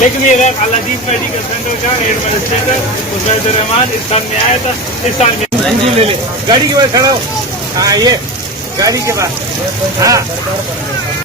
लेकिन ये रहा अलादीन मेडिकल सेंटर का एडमिनिस्ट्रेटर मुजैद रहमान इस साल में आया था, इस साल में ले ले गाड़ी के पास खड़ा हो। हाँ ये गाड़ी के पास, हाँ